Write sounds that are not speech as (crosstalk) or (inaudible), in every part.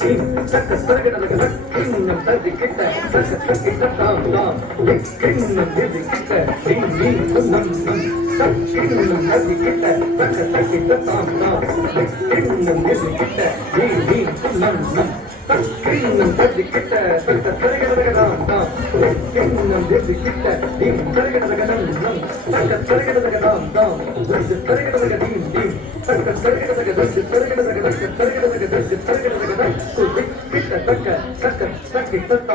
கிட்ட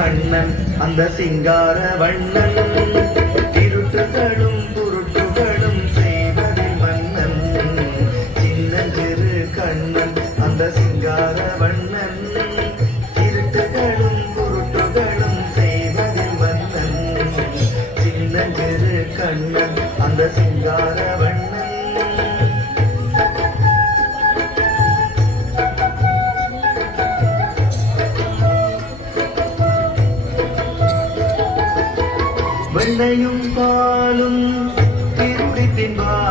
கண்ணன் அந்த சிங்கார வண்ணன். சிலையும் பாலும் கீர்த்தி தின்பார்.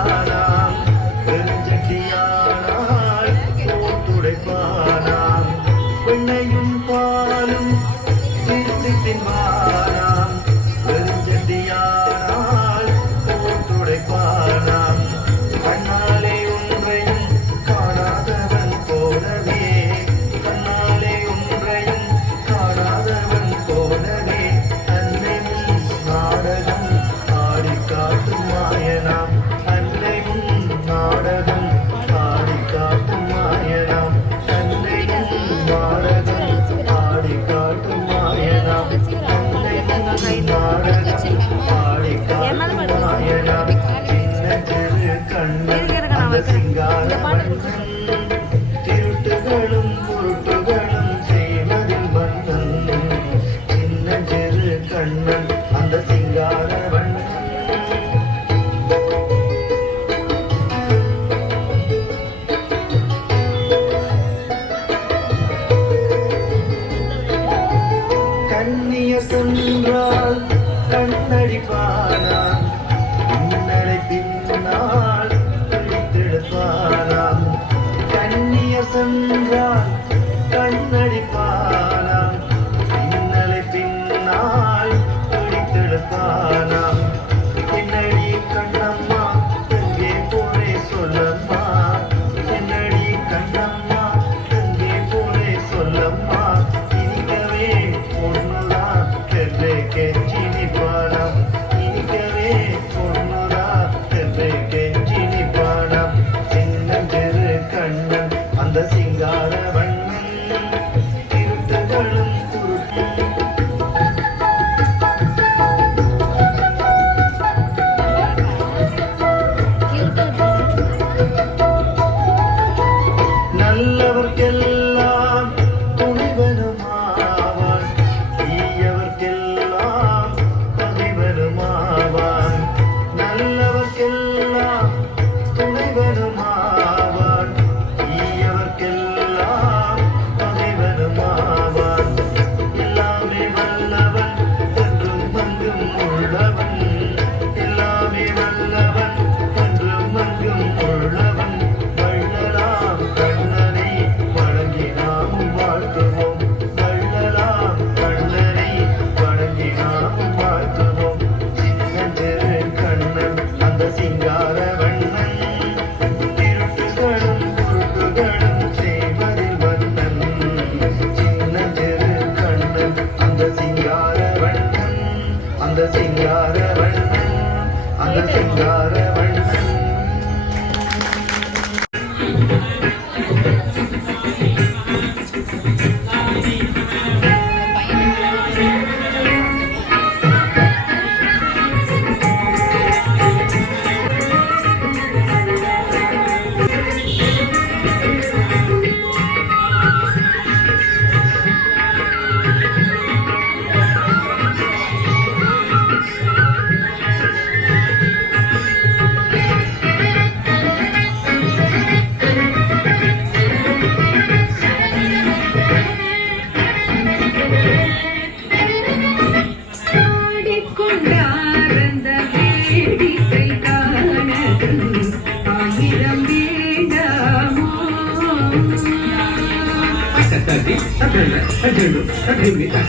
Bye.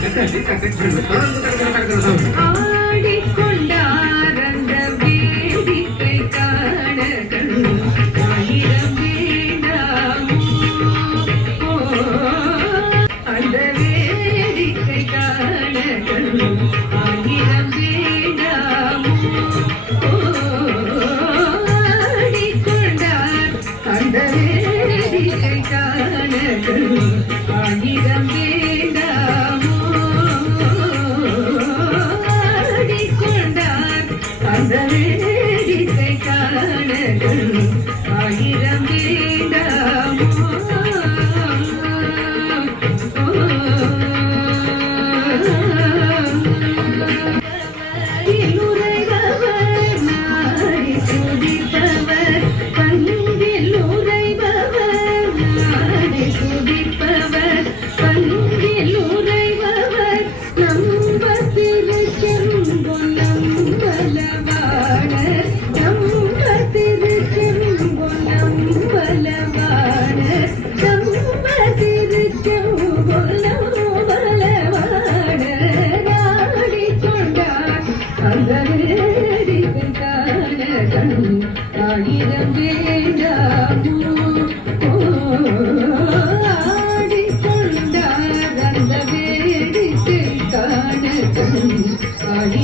C'est Thank you. Mm-hmm. (laughs)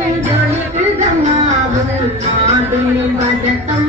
ஜொலிக்குதம்மா முதல் மாதுளி பதக்கம்.